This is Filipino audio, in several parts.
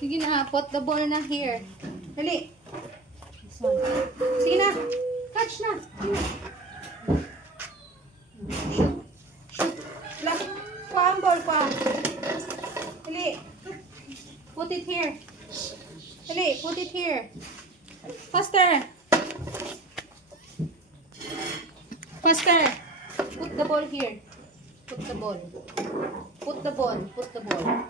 Sige na, put the ball na here. Dali. This one. Sige na. Catch na. Sige na. Shoot. Shoot. Lock. Kuha ang ball, kuha. Dali. Put it here. Dali, put it here. Faster. Faster. Put the ball here. Put the ball. Put the ball. Put the ball.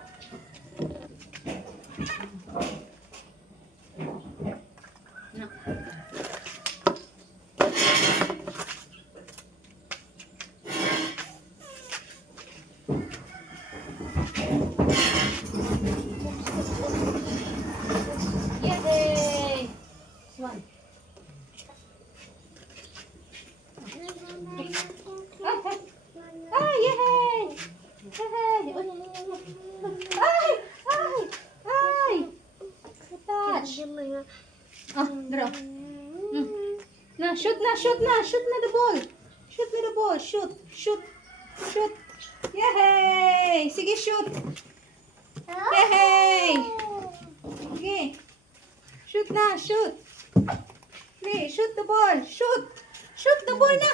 No. Yay! This one. Ah, yay! Yay! Ay! Ay! Ay! Touch. Ah, draw. Na, shoot na, shoot na, shoot na the ball. Shoot na the ball, shoot, shoot, shoot. Yay! Sige, shoot. Yay! Sige. Shoot na, shoot. Sige, shoot the ball, shoot. Shoot the ball na.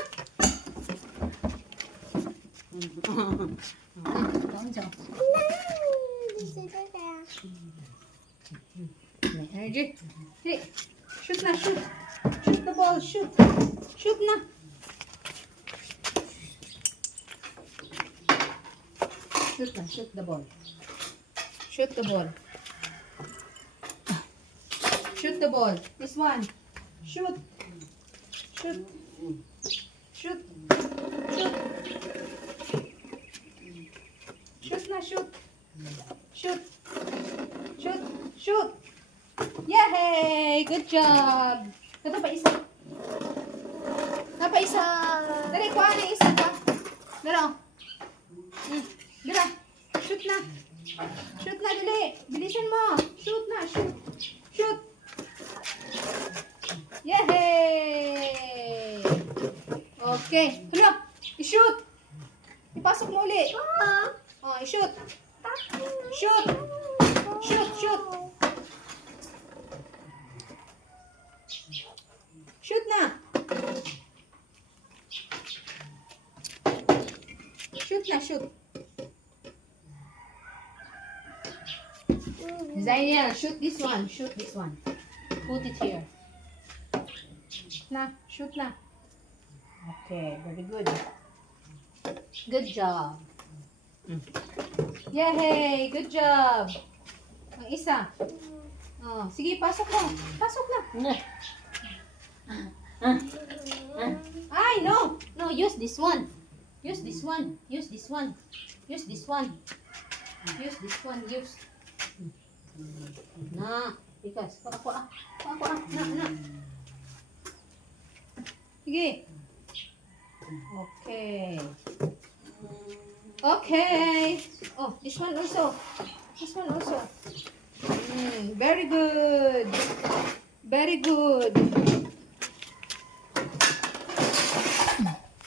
Energy. Hey, shoot na, shoot. Shoot the ball, shoot. Shoot na. Shoot na, shoot the ball. Shoot the ball. Shoot the ball. This one. Shoot. Shoot. Shoot. Shoot. Shoot na, shoot. Shoot. Shoot. Shoot. Yay! Good job. Ito pa isa. Ito pa isa. Dali, kuha na isa pa. Dalo. Dala. Shoot na. Shoot na, dali. Bilisan mo. Shoot na, shoot. Shoot. Yay! Okay. Hala, i-shoot. Ipasok mo ulit. Oh, i-shoot. Shoot. Shoot, shoot. Shoot na. Shoot na, shoot. Zainiel, shoot this one. Shoot this one. Put it here. Na, shoot na. Okay, very good. Good job. Yay! Good job. Ang isa. Oh, sige, pasok mo. Pasok na. Ay, no. No, use this one. Use this one. Use this one. Use this one. Use this one. Use. Na. Ikas. Kuha. Na. Sige. Okay. Okay. Oh, this one also. This one also. Very good. Very good.